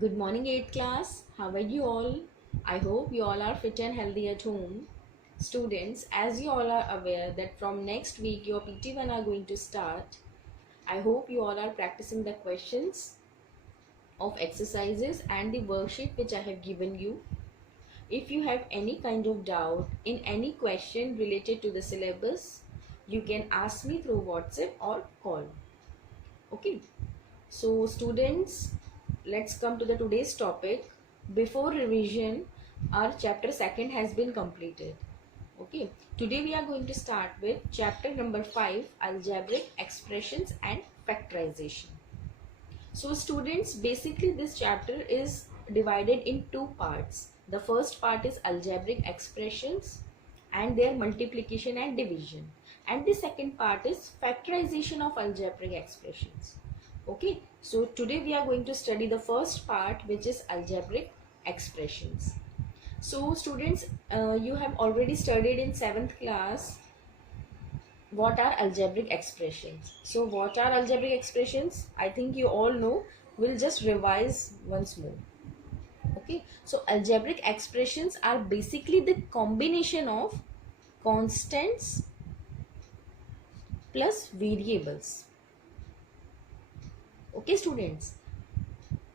Good morning, 8th class. How are you all? I hope you all are fit and healthy at home. Students, as you all are aware that from next week your PT1 are going to start, I hope you all are practicing the questions of exercises and the worksheet which I have given you. If you have any kind of doubt in any question related to the syllabus, you can ask me through WhatsApp or call. Okay. So students, let's come to the today's topic. Before revision, our chapter second has been completed. Okay, today we are going to start with chapter number 5, algebraic expressions and factorization. So students, basically this chapter is divided in two parts. The first part is algebraic expressions and their multiplication and division, and the second part is factorization of algebraic expressions. Okay, so today we are going to study the first part, which is algebraic expressions. So students, you have already studied in 7th class what are algebraic expressions. So what are algebraic expressions? I think you all know. We'll just revise once more. Okay, so algebraic expressions are basically the combination of constants plus variables. Okay students,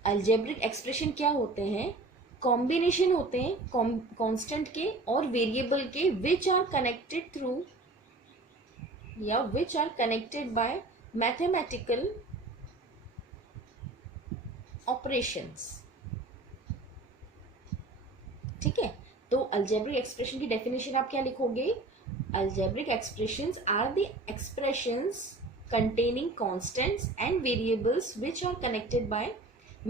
algebraic expression क्या होते हैं? Combination होते हैं constant के और variable के विच are connected through या which are connected by mathematical operations. ठीक है, तो अलजेब्रिक एक्सप्रेशन की डेफिनेशन आप क्या लिखोगे? Algebraic expressions are the expressions containing constants and variables which are connected by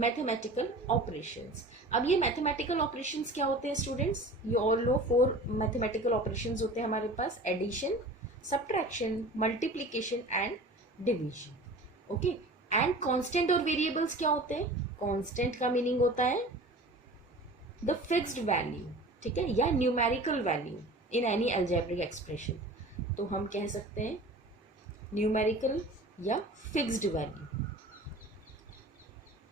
mathematical operations. अब ये mathematical operations क्या होते हैं students? You all know 4 mathematical operations होते हैं हमारे पास: addition, subtraction, multiplication and division. Okay, and constant और variables क्या होते हैं? constant का meaning होता है the fixed value, ठीक है, या numerical value in any algebraic expression. तो हम कह सकते हैं न्यूमेरिकल या फिक्स्ड वैल्यू.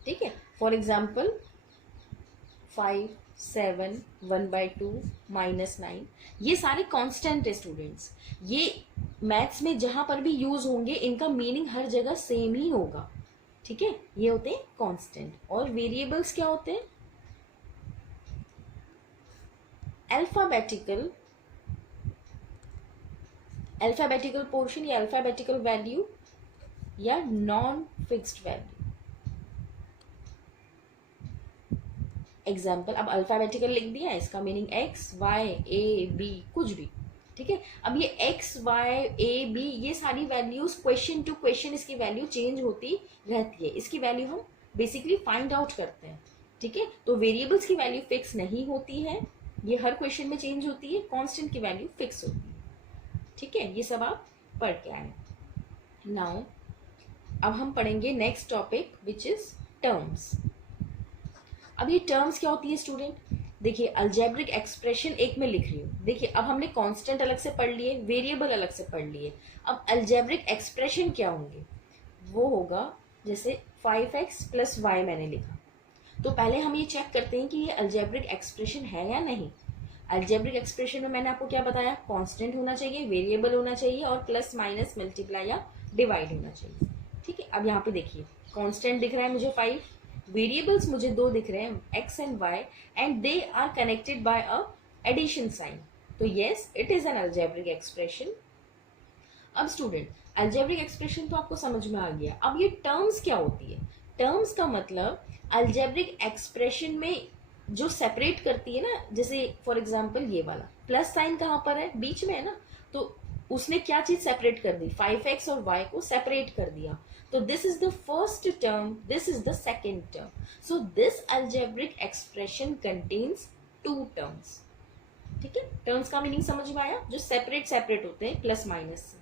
ठीक है, फॉर एग्जाम्पल 5, 7, 1/2, -9, ये सारे कांस्टेंट है स्टूडेंट्स. ये मैथ्स में जहां पर भी यूज होंगे इनका मीनिंग हर जगह सेम ही होगा. ठीक है, ये होते हैं कांस्टेंट. और वेरिएबल्स क्या होते हैं? अल्फाबेटिकल पोर्शन या अल्फाबेटिकल वैल्यू या नॉन फिक्स्ड वैल्यू. एग्जाम्पल, अब अल्फाबेटिकल लिख दिया, इसका मीनिंग एक्स, वाई, ए, बी, कुछ भी. ठीक है, अब ये एक्स, वाई, ए, बी, ये सारी वैल्यूज क्वेश्चन टू क्वेश्चन इसकी वैल्यू चेंज होती रहती है. इसकी वैल्यू हम बेसिकली फाइंड आउट करते हैं. ठीक है, तो वेरिएबल्स की वैल्यू फिक्स नहीं होती है, ये हर क्वेश्चन में चेंज होती है. कांस्टेंट की वैल्यू फिक्स होती है. ठीक है, ये सब आप पढ़ के आए. नाउ अब हम पढ़ेंगे next topic which is terms. अब ये टर्म्स क्या होती है स्टूडेंट? देखिए, अलजेब्रिक एक्सप्रेशन एक में लिख रही हूँ. देखिए, अब हमने कांस्टेंट अलग से पढ़ लिए, वेरिएबल अलग से पढ़ लिए. अब अलजेब्रिक एक्सप्रेशन क्या होंगे? वो होगा जैसे 5x + y मैंने लिखा, तो पहले हम ये चेक करते हैं कि ये अलजेब्रिक एक्सप्रेशन है या नहीं. अलजेब्रिक एक्सप्रेशन में मैंने आपको क्या बताया? कांस्टेंट होना चाहिए, वेरिएबल होना चाहिए और प्लस माइनस मल्टीप्लाई या डिवाइड होना चाहिए. ठीक है, अब यहाँ पे देखिए, कांस्टेंट दिख रहा है मुझे 5, वेरिएबल्स मुझे 2 दिख रहे हैं x एंड y, and they are connected by a addition sign. तो yes, it is an algebraic expression. अब स्टूडेंट, अलजेब्रिक एक्सप्रेशन तो आपको समझ में आ गया. अब ये टर्म्स क्या होती है? टर्म्स का मतलब अलजेब्रिक एक्सप्रेशन में जो सेपरेट करती है ना, जैसे फॉर एग्जाम्पल ये वाला प्लस साइन कहाँ पर है? बीच में है ना. तो उसने क्या चीज सेपरेट कर दी? 5x और y को सेपरेट कर दिया. तो this is the first term, this is the second term. So this algebraic expression contains 2 terms. ठीक है, टर्म्स का मीनिंग समझ में आया? जो सेपरेट सेपरेट होते हैं प्लस माइनस से.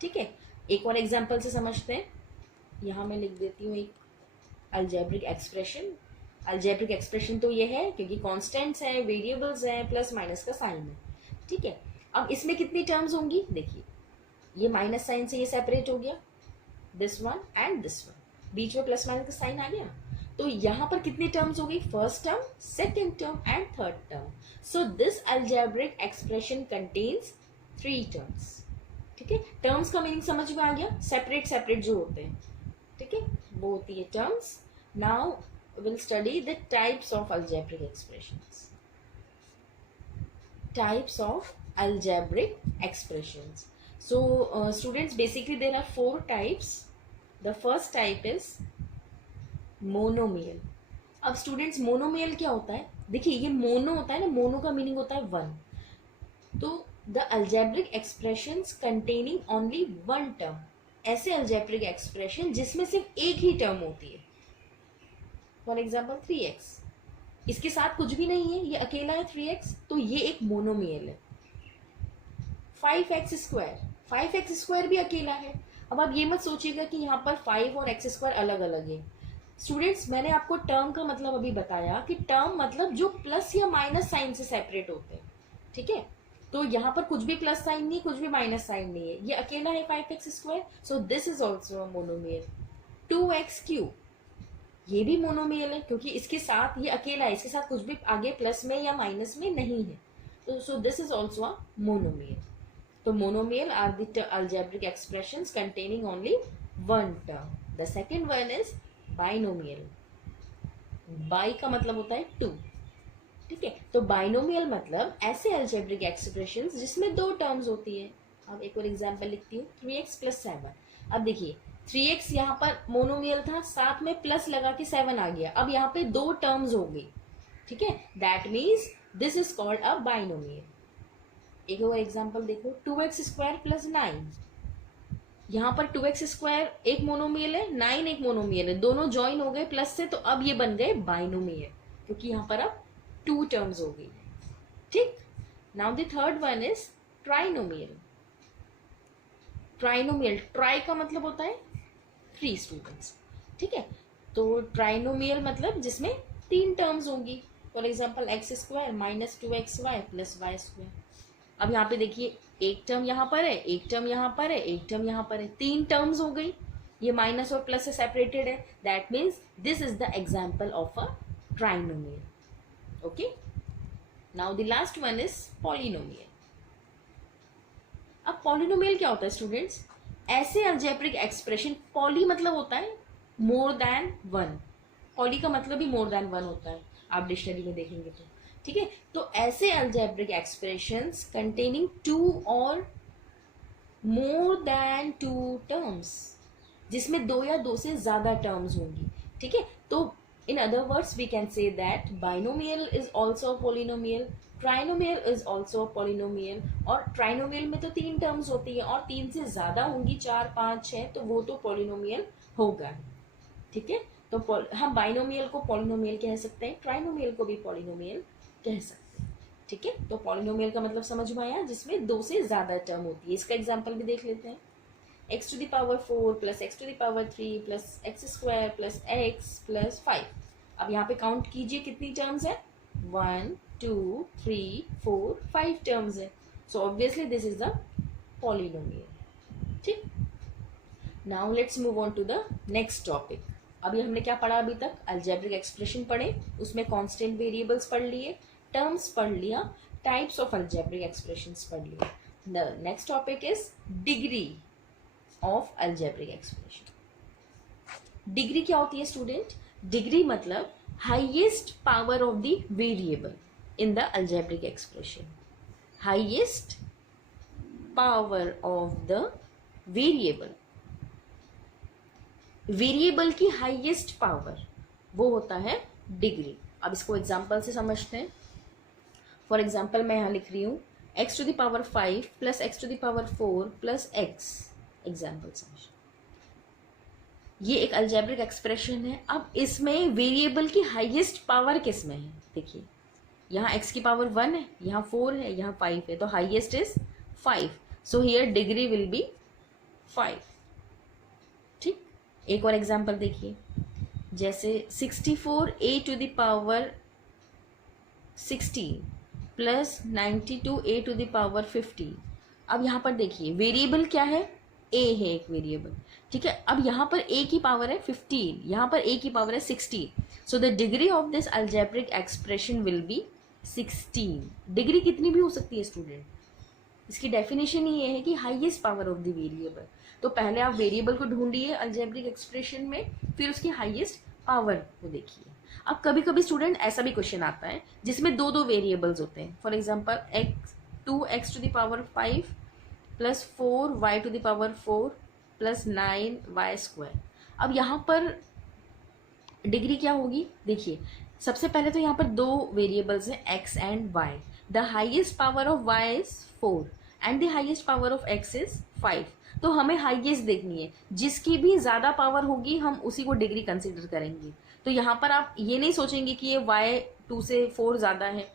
ठीक है, एक और एग्जाम्पल से समझते हैं. यहां मैं लिख देती हूँ एक अलजेब्रिक एक्सप्रेशन. अलजेब्रिक एक्सप्रेशन तो ये है क्योंकि कांस्टेंट्स हैं, वेरिएबल्स हैं, प्लस माइनस का साइन है. ठीक है, अब इसमें कितनी टर्म्स होंगी? देखिए, ये माइनस साइन से ये सेपरेट हो गया, this one and this one, बीच में प्लस माइनस का साइन आ गया. तो यहाँ पर कितनी टर्म्स हो गई, first term, second term and third term. So this algebraic expression contains 3 terms. ठीक है, टर्म्स का मीनिंग समझ में आ गया, सेपरेट सेपरेट जो होते हैं. ठीक है, वो होती है terms. Now will study the types of algebraic expressions. Types of algebraic expressions. So students, basically there are 4 types. The first type is monomial. अब स्टूडेंट्स मोनोमियल क्या होता है, देखिए ये मोनो होता है ना, मोनो का मीनिंग होता है 1. तो the algebraic expressions containing only 1 term, ऐसे algebraic expression जिसमें सिर्फ एक ही टर्म होती है. फॉर एग्जाम्पल 3x, इसके साथ कुछ भी नहीं है, ये अकेला है 3x, तो ये एक मोनोमियल है. 5x स्क्वायर, 5x स्क्वायर भी अकेला है. अब आप ये मत सोचिएगा कि यहाँ पर 5 और x स्क्वायर अलग अलग है. स्टूडेंट्स, मैंने आपको टर्म का मतलब अभी बताया कि टर्म मतलब जो प्लस या माइनस साइन से सेपरेट होते हैं. ठीक है, तो यहाँ पर कुछ भी प्लस साइन नहीं, कुछ भी माइनस साइन नहीं है, ये अकेला है 5x square. So this is also monomial. 2x cube, ये भी मोनोमियल है क्योंकि इसके साथ ये अकेला है, इसके साथ कुछ भी आगे प्लस में या माइनस में नहीं है. तो so this is also a monomial. तो monomial are the algebraic expressions containing only one term. The second one is binomial. Bi का मतलब होता है 2. ठीक है, तो binomial मतलब ऐसे algebraic expressions जिसमें 2 terms होती है. अब एक और एग्जाम्पल लिखती हूँ, 3x + 7. अब देखिए 3x यहाँ पर मोनोमियल था, साथ में प्लस लगा के 7 आ गया. अब यहाँ पे 2 टर्म्स हो गई. ठीक है, that means this is called a binomial. एक और एग्जाम्पल देखो, 2x² + 9. यहाँ पर 2x² एक मोनोमियल है, 9 एक मोनोमियल है, दोनों ज्वाइन हो गए प्लस से, तो अब ये बन गए बाइनोमियल क्योंकि यहाँ पर अब 2 टर्म्स हो गई. ठीक, now the third one is trinomial. Trinomial, try का मतलब होता है 3 स्टूडेंट्स. ठीक है, तो ट्राइनोमियल मतलब जिसमें 3 टर्म्स होंगी. For example x² - 2xy + y². अब यहाँ पे देखिए एक टर्म यहाँ पर है, एक टर्म यहाँ पर है, एक टर्म यहाँ पर है, 3 टर्म्स हो गई. ये माइनस और प्लस से सेपरेटेड है. That means this is the example of a trinomial. Okay, now the last one is polynomial. अब पॉलिनोमियल क्या होता है स्टूडेंट्स, ऐसे अलजेब्रिक एक्सप्रेशन, पॉली मतलब होता है मोर देन 1. पॉली का मतलब भी मोर देन 1 होता है, आप डिक्शनरी में देखेंगे तो. ठीक है, तो ऐसे अलजेब्रिक एक्सप्रेशंस कंटेनिंग 2 और मोर देन 2 टर्म्स, जिसमें 2 या 2 से ज्यादा टर्म्स होंगी. ठीक है, तो in other words we can say that binomial is also polynomial, trinomial is also polynomial. और ट्राइनोमियल में तो 3 टर्म्स होती है और 3 से ज्यादा होंगी, 4, 5, 6, तो वो तो पॉलिनोमियल होगा. ठीक है, तो हम बाइनोमियल को पॉलिनोमियल कह सकते हैं, ट्राइनोमियल को भी पॉलिनोमियल कह सकते हैं. ठीक है, तो पॉलिनोमियल का मतलब समझ में आया, जिसमें 2 से ज्यादा टर्म होती है. इसका एग्जांपल भी देख लेते हैं. x⁴ + x⁴ + x² + x + 5. अब यहाँ पे काउंट कीजिए कितनी टर्म्स है, 1 2 3 4 5 टर्म्स है. So obviously this is the polynomial. ठीक, now let's move on to the next topic. अभी हमने क्या पढ़ा अभी तक, अलजेब्रिक एक्सप्रेशन पढ़े, उसमें कांस्टेंट वेरिएबल्स पढ़ लिए, टर्म्स पढ़ लिया, टाइप्स ऑफ अलजेब्रिक एक्सप्रेशंस पढ़ लिए. The next topic is degree of algebraic expression. Degree क्या होती है स्टूडेंट, डिग्री मतलब highest power of the variable in the algebraic expression. Highest power of the variable, variable की highest power, वो होता है डिग्री. अब इसको एग्जांपल से समझते हैं. फॉर एग्जांपल मैं यहाँ लिख रही हूँ x⁵ + x⁴ + x. एग्जाम्पल समझ, ये एक अलजेब्रिक एक्सप्रेशन है. अब इसमें वेरिएबल की हाईएस्ट पावर किस में है, देखिए यहाँ x की पावर 1 है, यहाँ 4 है, यहाँ 5 है, तो highest is 5. So here degree will be 5. ठीक, एक और एग्जाम्पल देखिए, जैसे 64a⁴ 16 + 92a⁴ 50. अब यहाँ पर देखिए वेरिएबल क्या है, ए है एक वेरिएबल, ठीक है। अब यहाँ पर ए की पावर है 15, यहाँ पर ए की पावर है 16, so the degree of this algebraic expression will be 16। Degree कितनी भी हो सकती है स्टूडेंट, इसकी डेफिनेशन ही ये है कि highest power of the variable. तो पहले आप वेरिएबल को ढूंढिए अल्जेब्रिक एक्सप्रेशन में, फिर उसकी हाईएस्ट पावर को देखिए। अब कभी कभी स्टूडेंट ऐसा भी क्वेश्चन आता है जिसमें दो दो वेरिएबल्स होते हैं, for example x 2x to the power 5 plus 4y to the power 4 plus 9y square. अब यहाँ पर डिग्री क्या होगी, देखिए सबसे पहले तो यहाँ पर दो वेरिएबल्स हैं x एंड y। The highest power of y is 4 and the highest power of x is 5। तो हमें हाईएस्ट देखनी है, जिसकी भी ज़्यादा पावर होगी हम उसी को डिग्री कंसिडर करेंगे। तो यहाँ पर आप ये नहीं सोचेंगे कि ये y 2 से 4 ज़्यादा है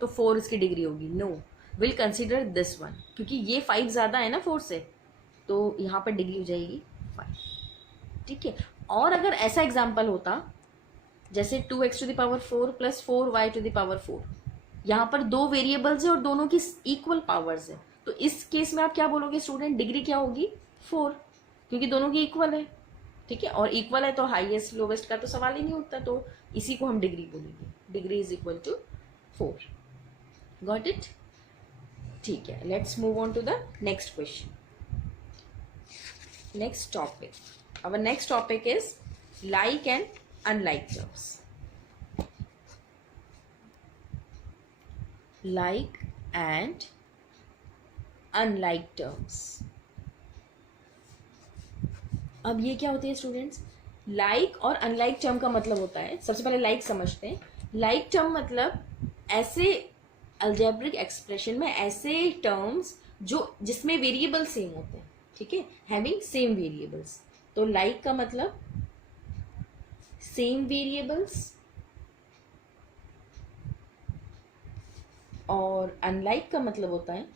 तो 4 इसकी डिग्री होगी, no, will consider this one, क्योंकि ये 5 ज़्यादा है ना 4 से, तो यहाँ पर डिग्री हो जाएगी 5, ठीक है। और अगर ऐसा एग्जाम्पल होता जैसे 2x to the power 4 plus 4y to the power 4, यहाँ पर दो वेरिएबल्स है और दोनों की इक्वल पावर्स है, तो इस केस में आप क्या बोलोगे स्टूडेंट, डिग्री क्या होगी 4, क्योंकि दोनों की इक्वल है, ठीक है। और इक्वल है तो हाईएस्ट लोवेस्ट का तो सवाल ही नहीं उठता, तो इसी को हम डिग्री बोलेंगे, degree is equal to 4। Got it, ठीक है। Let's move on to the next question, next topic. our next topic is like and unlike terms. Like and unlike terms. अब ये क्या होती है स्टूडेंट्स, लाइक और अनलाइक टर्म का मतलब होता है, सबसे पहले लाइक समझते हैं। लाइक टर्म मतलब ऐसे अल्जेब्रिक एक्सप्रेशन में ऐसे टर्म्स जो जिसमें वेरिएबल सेम होते हैं, ठीक है, हैविंग सेम वेरिएबल्स। तो लाइक का मतलब सेम वेरिएबल्स और अनलाइक का मतलब होता है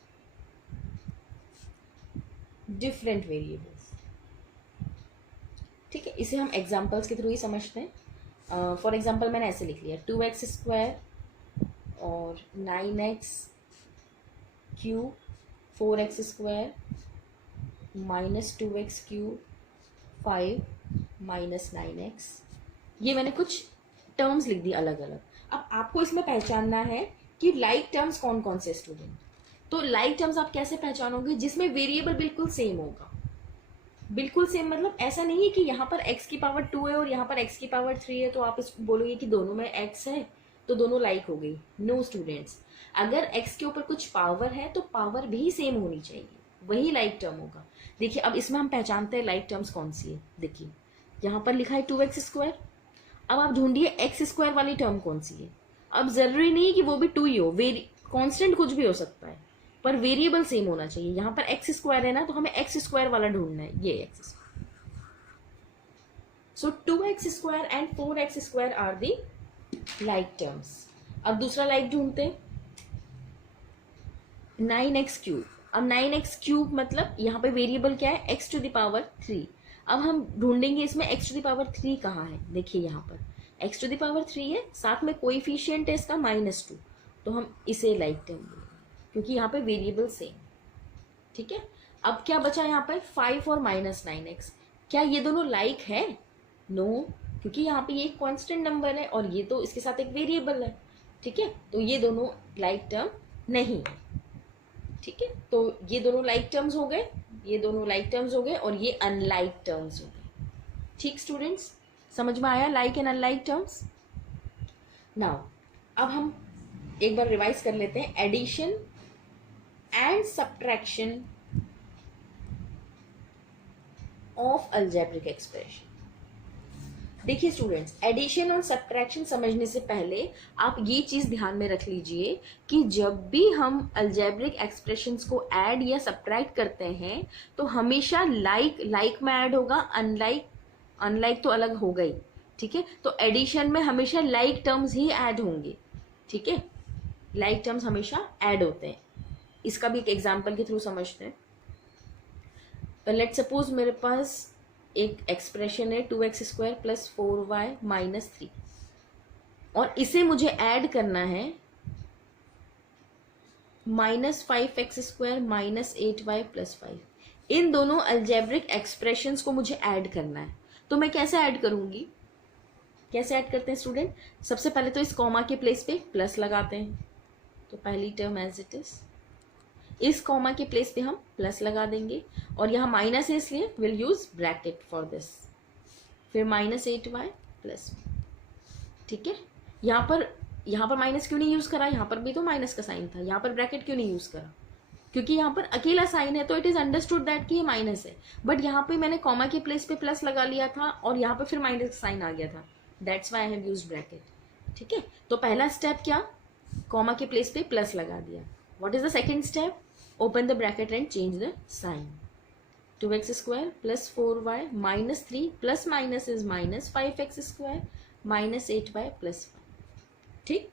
डिफरेंट वेरिएबल्स, ठीक है। इसे हम एग्जांपल्स के थ्रू ही समझते हैं। फॉर एग्जांपल मैंने ऐसे लिख लिया 2x स्क्वायर और 9x cube 4x square minus 2x cube 5 minus 9x, ये मैंने कुछ टर्म्स लिख दी अलग अलग। अब आपको इसमें पहचानना है कि लाइक टर्म्स कौन कौन से स्टूडेंट। तो लाइक टर्म्स आप कैसे पहचानोगे, जिसमें वेरिएबल बिल्कुल सेम होगा। बिल्कुल सेम मतलब ऐसा नहीं है कि यहाँ पर x की पावर 2 है और यहाँ पर x की पावर 3 है तो आप इस बोलोगे कि दोनों में x है तो दोनों लाइक हो गई। नो स्टूडेंट्स, अगर x के ऊपर कुछ पावर है तो पावर भी सेम होनी चाहिए, वही लाइक टर्म होगा। देखिए अब इसमें हम पहचानते हैं लाइक टर्म्स कौन सी है। देखिए यहाँ पर लिखा है 2x स्क्वायर, अब आप ढूंढिए x स्क्वायर वाली टर्म कौन सी है। अब जरूरी नहीं कि वो भी 2 ही हो, कांस्टेंट कुछ भी हो सकता है, पर वेरिएबल सेम होना चाहिए। यहाँ पर x स्क्वायर है ना, तो हमें x स्क्वायर वाला ढूंढना है, ये x square. So 2x square and 4x square are the like terms. अब दूसरा लाइक ढूंढते हैं 9x क्यूब। अब 9x क्यूब मतलब यहाँ पे वेरिएबल क्या है, x टू द पावर 3। अब हम ढूंढेंगे इसमें x टू द पावर 3 कहाँ है। देखिए यहाँ पर x टू द पावर 3 है, साथ में कोएफिशिएंट है इसका -2, तो हम इसे लाइक टर्म बोलेंगे क्योंकि यहाँ पे वेरिएबल सेम, ठीक है। अब क्या बचा यहाँ पर 5 और -9x, क्या ये दोनों लाइक है? नो, क्योंकि यहाँ पे ये एक कांस्टेंट नंबर है और ये तो इसके साथ एक वेरिएबल है, ठीक है। तो ये दोनों लाइक टर्म नहीं है, ठीक है। तो ये दोनों लाइक टर्म्स हो गए, ये दोनों लाइक टर्म्स हो गए और ये अनलाइक टर्म्स हो गए। ठीक स्टूडेंट्स, समझ में आया like and unlike terms. Now अब हम एक बार रिवाइज कर लेते हैं addition and subtraction of algebraic expression. देखिए स्टूडेंट्स, एडिशन और सब्ट्रैक्शन समझने से पहले आप ये चीज ध्यान में रख लीजिए कि जब भी हम अलजेब्रिक एक्सप्रेशंस को ऐड या सब्ट्रैक्ट करते हैं तो हमेशा लाइक में ऐड होगा, अनलाइक तो अलग होगा ही, ठीक है। तो एडिशन में हमेशा लाइक टर्म्स ही ऐड होंगे, ठीक है। लाइक टर्म्स हमेशा ऐड होते हैं। इसका भी एक एग्जाम्पल के थ्रू समझते हैं। तो लेट सपोज मेरे पास एक एक्सप्रेशन है 2x square plus 4y minus 3 और इसे मुझे ऐड करना है -5x square minus 8y plus 5। इन दोनों अलजेब्रिक एक्सप्रेशंस को मुझे ऐड करना है। तो मैं कैसे ऐड करूंगी, कैसे ऐड करते हैं स्टूडेंट? सबसे पहले तो इस कॉमा के प्लेस पे प्लस लगाते हैं, तो पहली टर्म एज इट इज, इस कॉमा के प्लेस पे हम प्लस लगा देंगे, और यहाँ माइनस है इसलिए will use bracket for this, फिर -8y प्लस, ठीक है। यहाँ पर माइनस क्यों नहीं यूज करा? यहाँ पर भी तो माइनस का साइन था, यहाँ पर ब्रैकेट क्यों नहीं यूज करा? क्योंकि यहाँ पर अकेला साइन है, तो इट इज अंडरस्टूड दैट कि ये माइनस है, बट यहाँ पे मैंने कॉमा के प्लेस पे प्लस लगा लिया था और यहाँ पे फिर माइनस का साइन आ गया था, that's why I have used bracket, ठीक है। तो पहला स्टेप क्या, कॉमा के प्लेस पे प्लस लगा दिया। What is the second step? Open the bracket and change the sign. 2x² + 4y -3 plus minus is -5x² -8y + 5, ठीक।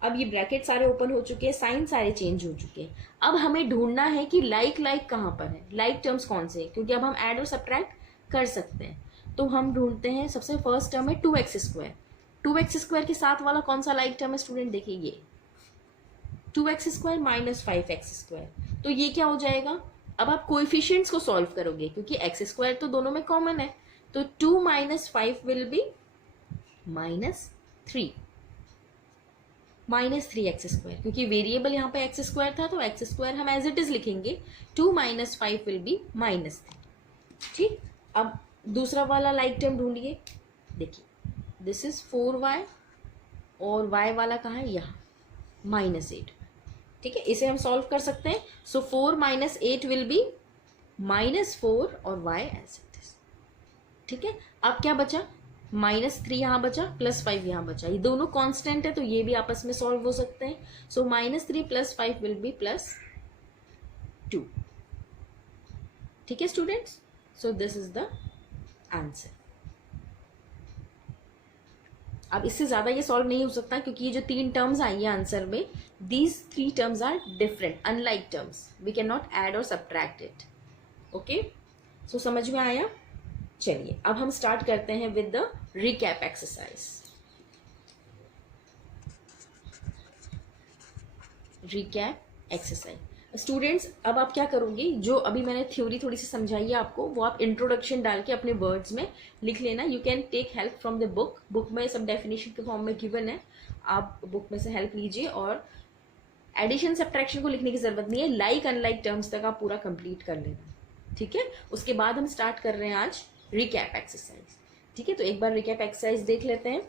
अब ये ब्रैकेट सारे ओपन हो चुके हैं, साइन सारे चेंज हो चुके हैं। अब हमें ढूंढना है कि लाइक कहाँ पर है, लाइक टर्म्स कौन से हैं, क्योंकि अब हम ऐड और सब्ट्रैक्ट कर सकते हैं। तो हम ढूंढते हैं, सबसे फर्स्ट टर्म है 2x²। 2x² के साथ वाला कौन सा लाइक टर्म है स्टूडेंट? देखिए ये 2x² - 5x², तो ये क्या हो जाएगा? अब आप कोएफिशिएंट्स को सॉल्व करोगे, क्योंकि x² तो दोनों में कॉमन है, तो 2 - 5 विल बी -3 -3x², क्योंकि वेरिएबल यहाँ पे x² था, तो x² हम एज इट इज लिखेंगे, 2 - 5 विल बी -3, ठीक। अब दूसरा वाला लाइक टर्म ढूंढिए, देखिए दिस इज 4y और y वाला कहाँ है? यहाँ -8, ठीक है, इसे हम सॉल्व कर सकते हैं। सो 4 - 8 विल बी -4 और y एज इट इज, ठीक है। अब क्या बचा? -3 यहाँ बचा, +5 यहाँ बचा, ये दोनों कांस्टेंट है, तो ये भी आपस में सॉल्व हो सकते हैं। सो -3 + 5 विल बी +2, ठीक है students. So this is the answer. अब इससे ज्यादा ये सॉल्व नहीं हो सकता, क्योंकि ये जो 3 टर्म्स आई है आंसर में, these 3 terms are different, unlike terms, we can not add और सब्ट्रैक्ट इट, ओके। सो समझ में आया? चलिए अब हम स्टार्ट करते हैं with the recap exercise. Recap exercise students, अब आप क्या करोगे, जो अभी मैंने थ्योरी थोड़ी सी समझाई है आपको, वो आप इंट्रोडक्शन डाल के अपने वर्ड्स में लिख लेना। You can take help from the book, book में सब डेफिनेशन के फॉर्म में गिवन है, आप बुक में से हेल्प लीजिए, और एडिशन सब्ट्रैक्शन को लिखने की जरूरत नहीं है, लाइक अनलाइक टर्म्स तक आप पूरा कंप्लीट कर लेना, ठीक है। उसके बाद हम स्टार्ट कर रहे हैं आज रिकैप एक्सरसाइज, ठीक है। तो एक बार रिकैप एक्सरसाइज देख लेते हैं।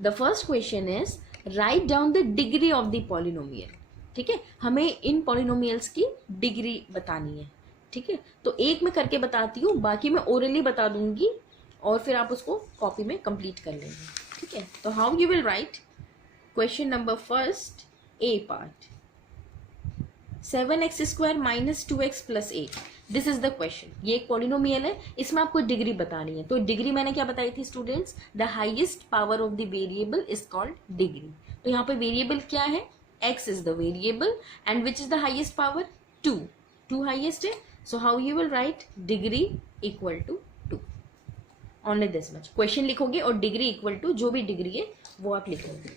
The first question is write down the degree of the polynomial, ठीक है। हमें इन पॉलिनोमियल्स की डिग्री बतानी है, ठीक है। तो एक मैं करके बताती हूँ, बाकी मैं ओरली बता दूंगी, और फिर आप उसको कॉपी में कंप्लीट कर लेंगे, ठीक है। तो how you will right question number first, A part, 7x² - 2x + 8, this is the question. ये एक पॉलिनोमियल है, इसमें आपको डिग्री बतानी है। तो डिग्री मैंने क्या बताई थी students? The highest power of the variable is called degree. तो यहाँ पे वेरिएबल क्या है? x is the variable, and which is the highest power? 2 highest है। So how you will write degree equal to 2, only this much. Question लिखोगे और degree equal to जो भी डिग्री है वो आप लिखोगे,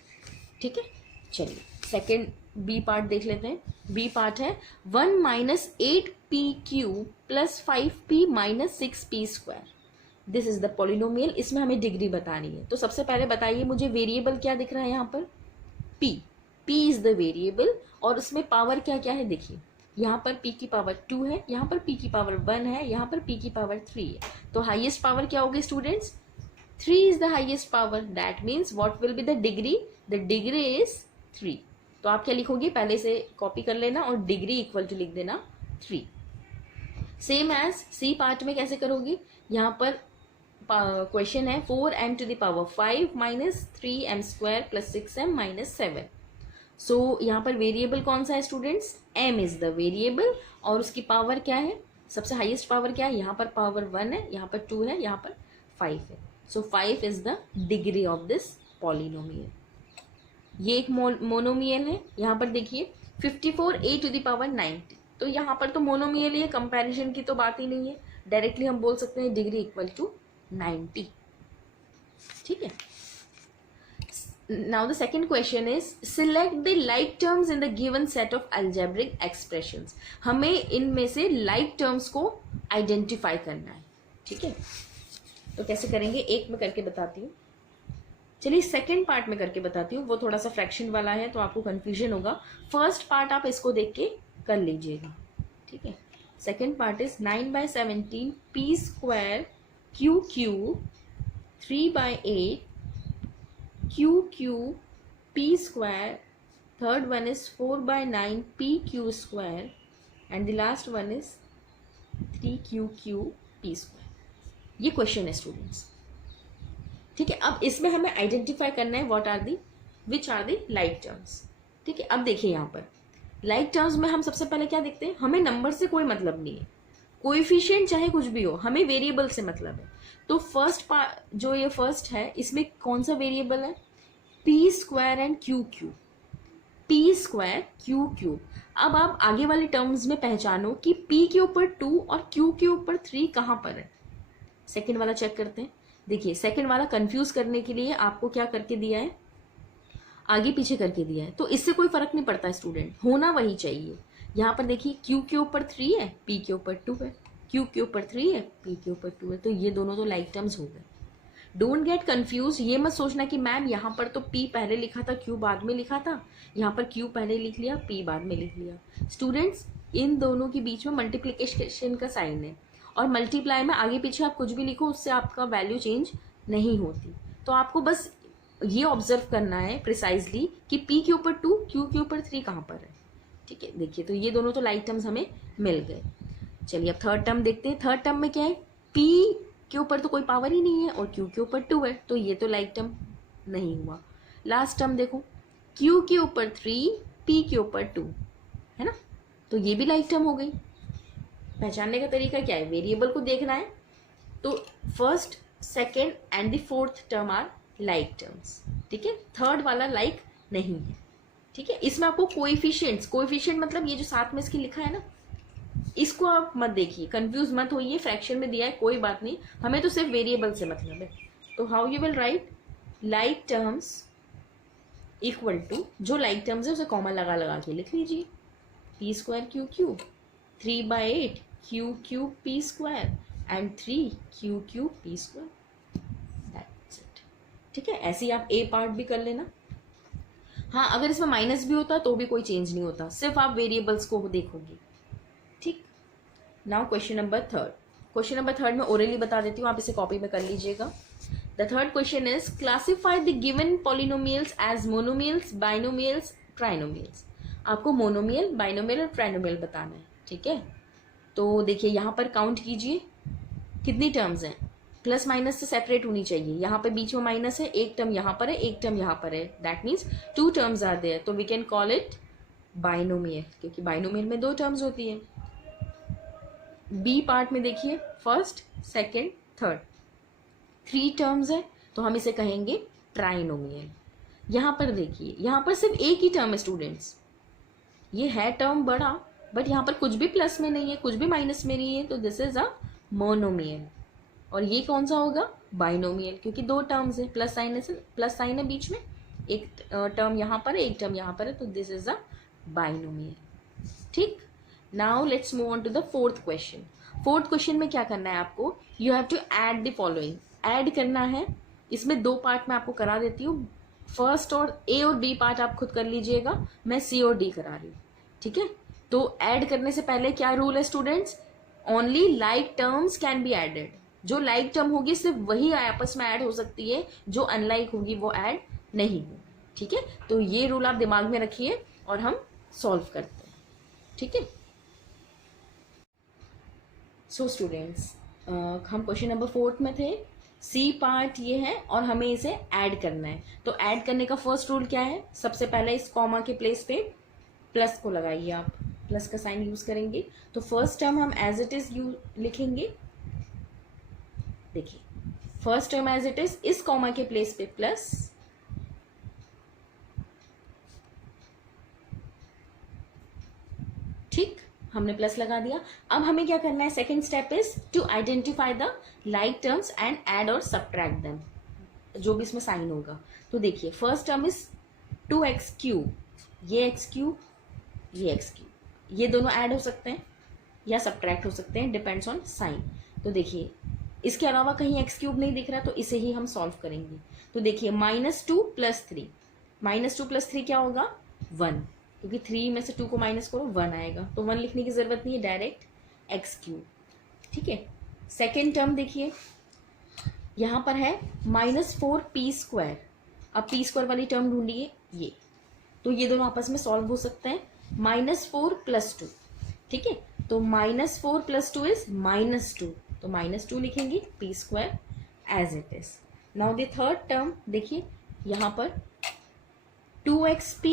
ठीक है। चलिए सेकेंड बी पार्ट देख लेते हैं। बी पार्ट है 1 - 8p³ + 5p - 6p²। This is the polynomial, इसमें हमें डिग्री बतानी है। तो सबसे पहले बताइए मुझे वेरिएबल क्या दिख रहा है यहाँ पर? p इज द वेरिएबल, और उसमें पावर क्या क्या है देखिए, यहाँ पर p की पावर 2 है, यहाँ पर p की पावर 1 है, यहाँ पर p की पावर 3 है। तो हाईएस्ट पावर क्या होगी students? 3 is the highest power, that means what will be the degree? The degree is 3। तो आप क्या लिखोगे, पहले से कॉपी कर लेना और डिग्री इक्वल टू लिख देना 3। सेम एज सी पार्ट में कैसे करोगे? यहाँ पर क्वेश्चन है 4m to the power 5 - 3m² + 6m - 7। सो यहाँ पर वेरिएबल कौन सा है students? m is the variable, और उसकी पावर क्या है? सबसे हाईएस्ट पावर क्या है? यहाँ पर पावर 1 है, यहाँ पर 2 है, यहाँ पर 5 है। सो 5 is the degree of this polynomial. ये एक मोनोमियल है। यहाँ पर देखिए 54a to the power 90, तो यहाँ पर तो मोनोमियल ही है, कंपैरिजन की तो बात ही नहीं है, डायरेक्टली हम बोल सकते हैं डिग्री इक्वल टू 90, ठीक है। Now the second question is select the like terms in the given set of algebraic expressions. हमें इनमें से like terms को identify करना है, ठीक है. तो कैसे करेंगे, एक में करके बताती हूँ. चलिए सेकंड पार्ट में करके बताती हूँ, वो थोड़ा सा फ्रैक्शन वाला है तो आपको कंफ्यूजन होगा. फर्स्ट पार्ट आप इसको देख के कर लीजिएगा, ठीक है. Second part is 9/17 p square q cube 3/8 q cube p square. Third one is 4/9 p q square and the last one is 3q cube p square. ये क्वेश्चन है स्टूडेंट्स, ठीक है. अब इसमें हमें आइडेंटिफाई करना है what are the which are the like terms, ठीक है. अब देखिए यहाँ पर लाइक टर्म्स में हम सबसे पहले क्या देखते हैं, हमें नंबर से कोई मतलब नहीं है, कोएफिशिएंट चाहे कुछ भी हो, हमें वेरिएबल से मतलब है. तो फर्स्ट पार्ट जो ये फर्स्ट है, इसमें कौन सा वेरिएबल है, P square and Q cube. P square q cube. अब आप आगे वाले टर्म्स में पहचानो कि पी के ऊपर 2 और क्यू के ऊपर 3 कहाँ पर है. सेकेंड वाला चेक करते हैं. देखिए सेकेंड वाला कंफ्यूज करने के लिए आपको क्या करके दिया है, आगे पीछे करके दिया है. तो इससे कोई फर्क नहीं पड़ता स्टूडेंट, होना वही चाहिए. यहाँ पर देखिए क्यू के ऊपर 3 है, पी के ऊपर 2 है. क्यू के ऊपर 3 है, पी के ऊपर 2 है. तो ये दोनों तो लाइक टर्म्स हो गए. Don't get confuse. ये मत सोचना कि मैम यहाँ पर तो पी पहले लिखा था, क्यू बाद में लिखा था, यहाँ पर क्यू पहले लिख लिया, पी बाद में लिख लिया. स्टूडेंट्स इन दोनों के बीच में मल्टीप्लीकेशन का साइन है, और मल्टीप्लाई में आगे पीछे आप कुछ भी लिखो उससे आपका वैल्यू चेंज नहीं होती. तो आपको बस ये ऑब्जर्व करना है प्रिसाइजली कि p के ऊपर 2, q के ऊपर 3 कहाँ पर है, ठीक है. देखिए तो ये दोनों तो लाइक टर्म्स हमें मिल गए. चलिए अब थर्ड टर्म देखते हैं. थर्ड टर्म में क्या है, p के ऊपर तो कोई पावर ही नहीं है और q के ऊपर 2 है, तो ये तो लाइक टर्म नहीं हुआ. लास्ट टर्म देखो, q के ऊपर 3, p के ऊपर 2 है ना, तो ये भी लाइक टर्म हो गई. पहचानने का तरीका क्या है, वेरिएबल को देखना है. तो first, second and the fourth term are like terms, ठीक है. थर्ड वाला लाइक नहीं है, ठीक है. इसमें आपको कोएफिशिएंट्स, कोएफिशिएंट मतलब ये जो साथ में इसके लिखा है ना, इसको आप मत देखिए, कंफ्यूज मत होइए. फ्रैक्शन में दिया है कोई बात नहीं, हमें तो सिर्फ वेरिएबल से मतलब है. तो how you will write like terms equal to, जो लाइक टर्म्स है उसे कॉमन लगा लगा के लिख लीजिए. P square q cube 3/8 q cube p square and 3 q cube p square. That's it, ठीक है. ऐसे ही आप ए पार्ट भी कर लेना. हाँ, अगर इसमें माइनस भी होता तो भी कोई चेंज नहीं होता, सिर्फ आप वेरिएबल्स को देखोगे, ठीक. Now question number third. Question number third में ओरली बता देती हूँ, आप इसे कॉपी में कर लीजिएगा. The third question is classify the given polynomials as monomials, binomials, trinomials. आपको मोनोमियल, बाइनोमियल और ट्राइनोमियल बताना है, ठीक है. तो देखिए यहाँ पर काउंट कीजिए कितनी टर्म्स हैं, प्लस माइनस से सेपरेट होनी चाहिए. यहाँ पे बीच में माइनस है, एक टर्म यहाँ पर है, एक टर्म यहाँ पर है, that means 2 terms are there. तो we can call it binomial, क्योंकि बाइनोमियल में 2 टर्म्स होती है. बी पार्ट में देखिए फर्स्ट, सेकेंड, थर्ड, 3 टर्म्स है, तो हम इसे कहेंगे ट्राइनोमियल. यहाँ पर देखिए, यहाँ पर सिर्फ एक ही टर्म है स्टूडेंट्स, ये है टर्म बड़ा, बट यहाँ पर कुछ भी प्लस में नहीं है, कुछ भी माइनस में नहीं है, तो दिस इज अ मोनोमियल. और ये कौन सा होगा, बाइनोमियल, क्योंकि 2 टर्म्स है, प्लस साइन है बीच में, एक टर्म यहाँ पर है, एक टर्म यहाँ पर है, तो दिस इज अ बाइनोमियल, ठीक. Now let's move on to the fourth question. Fourth question में क्या करना है आपको, you have to add the following. Add करना है, इसमें 2 पार्ट मैं आपको करा देती हूँ. फर्स्ट और ए और बी पार्ट आप खुद कर लीजिएगा, मैं सी और डी करा रही हूँ, ठीक है. तो ऐड करने से पहले क्या रूल है students, only like terms can be added. जो लाइक टर्म होगी सिर्फ वही आपस में ऐड हो सकती है, जो अनलाइक होगी वो ऐड नहीं होगी, ठीक है. तो ये रूल आप दिमाग में रखिए और हम सॉल्व करते हैं, ठीक है. सो स्टूडेंट्स, हम क्वेश्चन नंबर 4 में थे. सी पार्ट ये है और हमें इसे ऐड करना है. तो ऐड करने का फर्स्ट रूल क्या है, सबसे पहले इस कॉमा के प्लेस पे प्लस को लगाइए. आप प्लस का साइन यूज करेंगे, तो फर्स्ट टर्म हम एज इट इज लिखेंगे. देखिए first term as it is, इस कॉमा के प्लेस पे प्लस, ठीक, हमने प्लस लगा दिया. अब हमें क्या करना है, second step is to identify the like terms and add और सब्ट्रैक्ट देम. जो भी इसमें साइन होगा। तो देखिए फर्स्ट टर्म इज 2x³, ये x³, ये x³, ये दोनों ऐड हो सकते हैं या सब्ट्रैक्ट हो सकते हैं, डिपेंड्स ऑन साइन। तो देखिए इसके अलावा कहीं x³ नहीं दिख रहा, तो इसे ही हम सॉल्व करेंगे। तो देखिए -2 + 3, -2 + 3 क्या होगा 1, क्योंकि 3 में से 2 को माइनस करो 1 आएगा, तो 1 लिखने की जरूरत नहीं है, डायरेक्ट x³। ठीक है, सेकेंड टर्म देखिए यहाँ पर है -4p²। अब p² वाली टर्म ढूंढिए ये, तो ये दोनों आपस में सॉल्व हो सकते हैं। -4 + 2, ठीक है, तो -4 + 2 इज -2, तो -2 लिखेंगे, p² as it is. Now the third term देखिए यहाँ पर 2xp,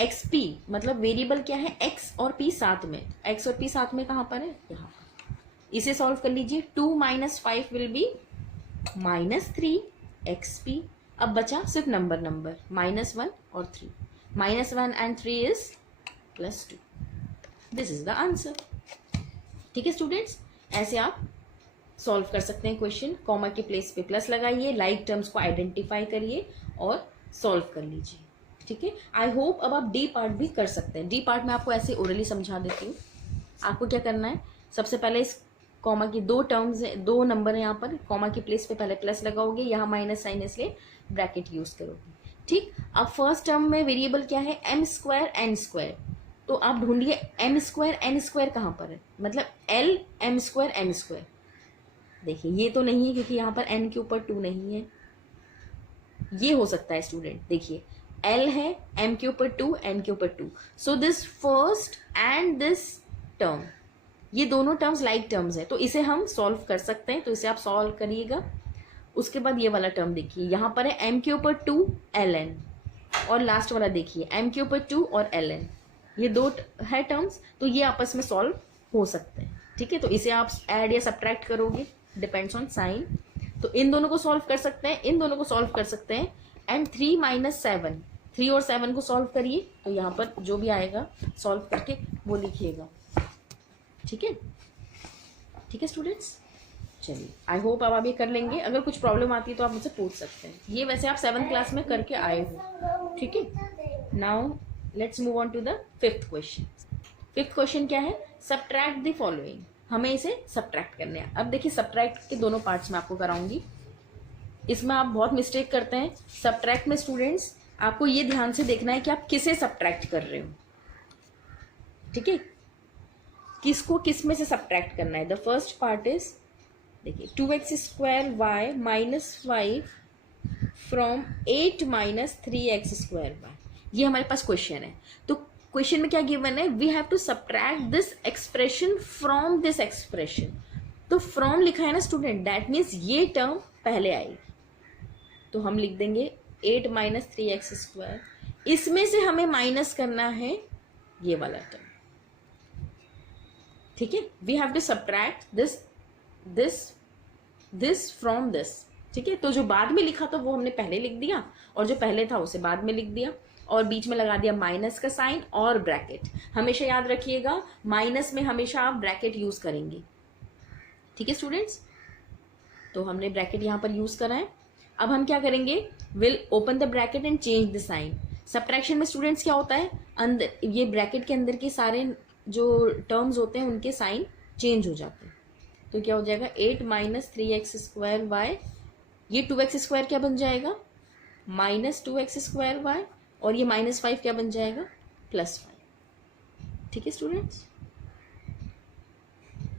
xp मतलब वेरिएबल क्या है, x और p साथ में, x और p साथ में कहाँ पर है, यहाँ पर। इसे सॉल्व कर लीजिए, 2 - 5 विल बी -3xp। अब बचा सिर्फ नंबर -1 और 3, -1 and 3 is +2। This is the answer. ठीक है स्टूडेंट्स, ऐसे आप सॉल्व कर सकते हैं क्वेश्चन। कॉमा के प्लेस पे प्लस लगाइए, लाइक टर्म्स को आइडेंटिफाई करिए और सॉल्व कर लीजिए। ठीक है, आई होप अब आप डी पार्ट भी कर सकते हैं। डी पार्ट में आपको ऐसे ओरली समझा देती हूँ। आपको क्या करना है, सबसे पहले इस कॉमा की 2 टर्म्स, 2 नंबर है यहाँ पर, कॉमा की प्लेस पे पहले प्लस लगाओगे, यहाँ माइनस साइन इसलिए ब्रैकेट यूज करोगे। ठीक, अब फर्स्ट टर्म में वेरिएबल क्या है, m² n², तो आप ढूंढिए m² n² कहाँ पर है, मतलब l m² n²। देखिए ये तो नहीं है क्योंकि यहाँ पर n के ऊपर 2 नहीं है, ये हो सकता है स्टूडेंट। देखिए l है, m के ऊपर 2, n के ऊपर 2, so this first and this term, ये दोनों टर्म्स लाइक टर्म्स है, तो इसे हम सॉल्व कर सकते हैं। तो इसे आप सॉल्व करिएगा। उसके बाद ये वाला टर्म देखिए, यहाँ पर है m के ऊपर 2 ln, और लास्ट वाला देखिए m के ऊपर 2 और ln, ये 2 है टर्म्स, तो ये आपस में सॉल्व हो सकते हैं। ठीक है, तो इसे आप ऐड या सब्ट्रैक्ट करोगे, डिपेंड्स ऑन साइन। तो इन दोनों को सॉल्व कर सकते हैं, इन दोनों को सॉल्व कर सकते हैं। एंड 3 - 7, 3 और 7 को सॉल्व करिए, तो यहाँ पर जो भी आएगा सॉल्व करके वो लिखिएगा। ठीक है, ठीक है स्टूडेंट्स, चलिए आई होप अब आप ये कर लेंगे। अगर कुछ प्रॉब्लम आती है तो आप मुझसे पूछ सकते हैं। ये वैसे आप 7th क्लास में करके आए हो। ठीक है, now let's move on to the 5th question. 5th question क्या है, सब्ट्रैक्ट द फॉलोइंग। हमें इसे सब्ट्रैक्ट करने हैं। अब देखिए सब्ट्रैक्ट के दोनों पार्ट्स में आपको कराऊंगी। इसमें आप बहुत मिस्टेक करते हैं सब्ट्रैक्ट में। स्टूडेंट्स आपको ये ध्यान से देखना है कि आप किसे सब्ट्रैक्ट कर रहे हो। ठीक है, किसको किस में से सब्ट्रैक्ट करना है। द फर्स्ट पार्ट इज देखिए 2x² y -5 from 8 - 3x² y, ये हमारे पास क्वेश्चन है। तो क्वेश्चन में क्या गिवन है, we have to subtract this expression from this expression. तो फ्रॉम लिखा है ना स्टूडेंट, दैट मीन्स ये टर्म पहले आएगी, तो हम लिख देंगे 8 - 3x²। इसमें से हमें माइनस करना है ये वाला टर्म। ठीक है, we have to subtract this from this. ठीक है, तो जो बाद में लिखा था वो हमने पहले लिख दिया, और जो पहले था उसे बाद में लिख दिया, और बीच में लगा दिया माइनस का साइन और ब्रैकेट। हमेशा याद रखिएगा माइनस में हमेशा आप ब्रैकेट यूज करेंगे। ठीक है स्टूडेंट्स, तो हमने ब्रैकेट यहाँ पर यूज करा है। अब हम क्या करेंगे, will open the bracket and change the sign. Subtraction में स्टूडेंट्स क्या होता है, अंदर ये ब्रैकेट के अंदर के सारे जो टर्म्स होते हैं उनके साइन चेंज हो जाते हैं। तो क्या हो जाएगा 8 - 3x² y, ये 2x² क्या बन जाएगा -2x² y, और ये -5 क्या बन जाएगा +5। ठीक है स्टूडेंट्स,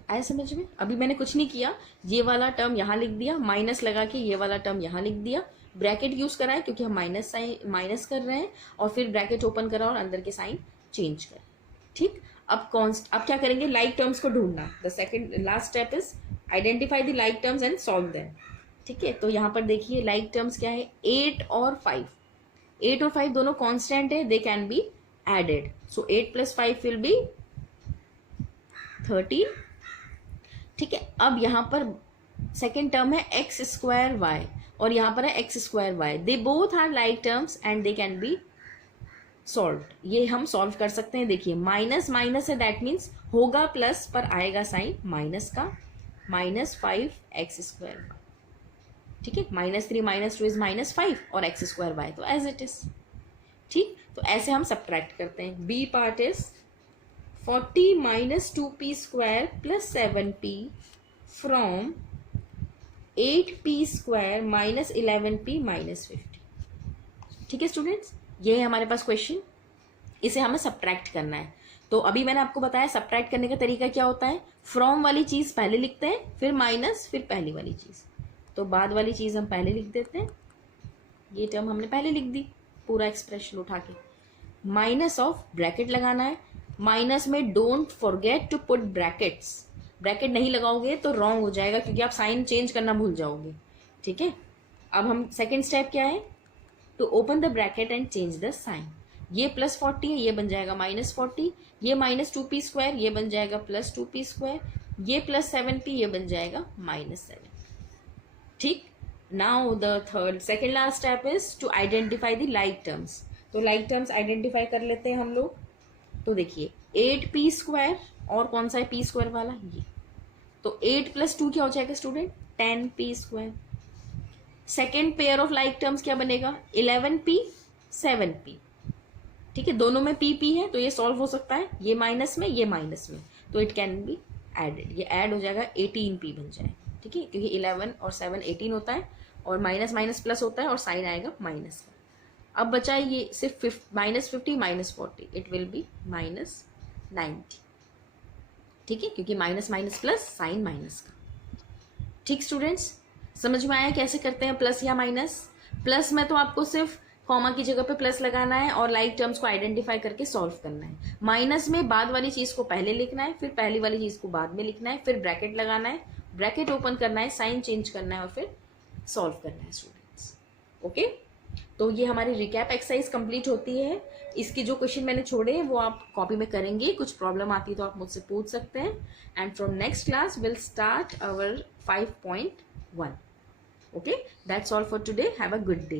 आया समझ में। अभी मैंने कुछ नहीं किया, ये वाला टर्म यहाँ लिख दिया, माइनस लगा के ये वाला टर्म यहाँ लिख दिया, ब्रैकेट यूज करा है क्योंकि हम माइनस कर रहे हैं, और फिर ब्रैकेट ओपन करा और अंदर के साइन चेंज कर। ठीक, अब क्या करेंगे, लाइक टर्म्स को ढूंढना। The second last step is identify the like terms and solve them. ठीक है, तो यहाँ पर देखिए लाइक टर्म्स क्या है, 8 और 5। 8 और 5 दोनों कांस्टेंट है, they can be added, so 8 + 5 will be 13। ठीक है, अब यहाँ पर सेकेंड टर्म है x² y, और यहाँ पर है x² y, they both are like terms and they can be solve. ये हम सॉल्व कर सकते हैं। देखिए माइनस माइनस है, दैट मीन्स होगा प्लस पर आएगा साइन माइनस का, -5x²। ठीक है, -3 -2 इज -5 और x² तो एज इट इज। ठीक, तो ऐसे हम सब्ट्रैक्ट करते हैं। B part is 40 - 2p² + 7p from 8p² - 11p - 50। ठीक है स्टूडेंट्स, ये है हमारे पास क्वेश्चन, इसे हमें सब्ट्रैक्ट करना है। तो अभी मैंने आपको बताया सब्ट्रैक्ट करने का तरीका क्या होता है। फ्रॉम वाली चीज पहले लिखते हैं, फिर माइनस, फिर पहली वाली चीज। तो बाद वाली चीज हम पहले लिख देते हैं, ये टर्म हमने पहले लिख दी पूरा एक्सप्रेशन उठा के। माइनस ऑफ, ब्रैकेट लगाना है। माइनस में don't forget to put brackets, bracket नहीं लगाओगे तो रॉन्ग हो जाएगा क्योंकि आप साइन चेंज करना भूल जाओगे। ठीक है, अब हम सेकेंड स्टेप क्या है, to open the bracket and change the sign. ये +40 है, ये बन जाएगा -40, ये -2p², ये बन जाएगा +2p², ये +7p, ये बन जाएगा -7। ठीक, now the second last step is to identify the like terms. तो लाइक टर्म्स आइडेंटिफाई कर लेते हैं हम लोग। तो देखिए 8p² और कौन सा है p² वाला, ये। तो 8 + 2 क्या हो जाएगा student, 10p²। Second pair of like terms क्या बनेगा, 11p 7p। ठीक है, दोनों में p है तो ये सॉल्व हो सकता है, ये माइनस में, ये माइनस में, तो इट कैन बी एडेड, ये ऐड हो जाएगा, 18p बन जाएगा। ठीक है, क्योंकि 11 और 7 18 होता है और माइनस माइनस प्लस होता है और साइन आएगा माइनस का। अब बचा है ये सिर्फ -50 - 40, इट विल बी -90। ठीक है, क्योंकि minus minus plus, sign minus का। ठीक स्टूडेंट्स, समझ में आया कैसे करते हैं प्लस या माइनस। प्लस में तो आपको सिर्फ कॉमा की जगह पे प्लस लगाना है और लाइक टर्म्स को आइडेंटिफाई करके सॉल्व करना है। माइनस में बाद वाली चीज को पहले लिखना है, फिर पहली वाली चीज को बाद में लिखना है, फिर ब्रैकेट लगाना है, ब्रैकेट ओपन करना है, साइन चेंज करना है और फिर सॉल्व करना है स्टूडेंट्स। ओके, तो ये हमारी रिकैप एक्सरसाइज कंप्लीट होती है। इसकी जो क्वेश्चन मैंने छोड़े हैं वो आप कॉपी में करेंगे, कुछ प्रॉब्लम आती है तो आप मुझसे पूछ सकते हैं। And from next class will start our 5.1। Okay, that's all for today. Have a good day.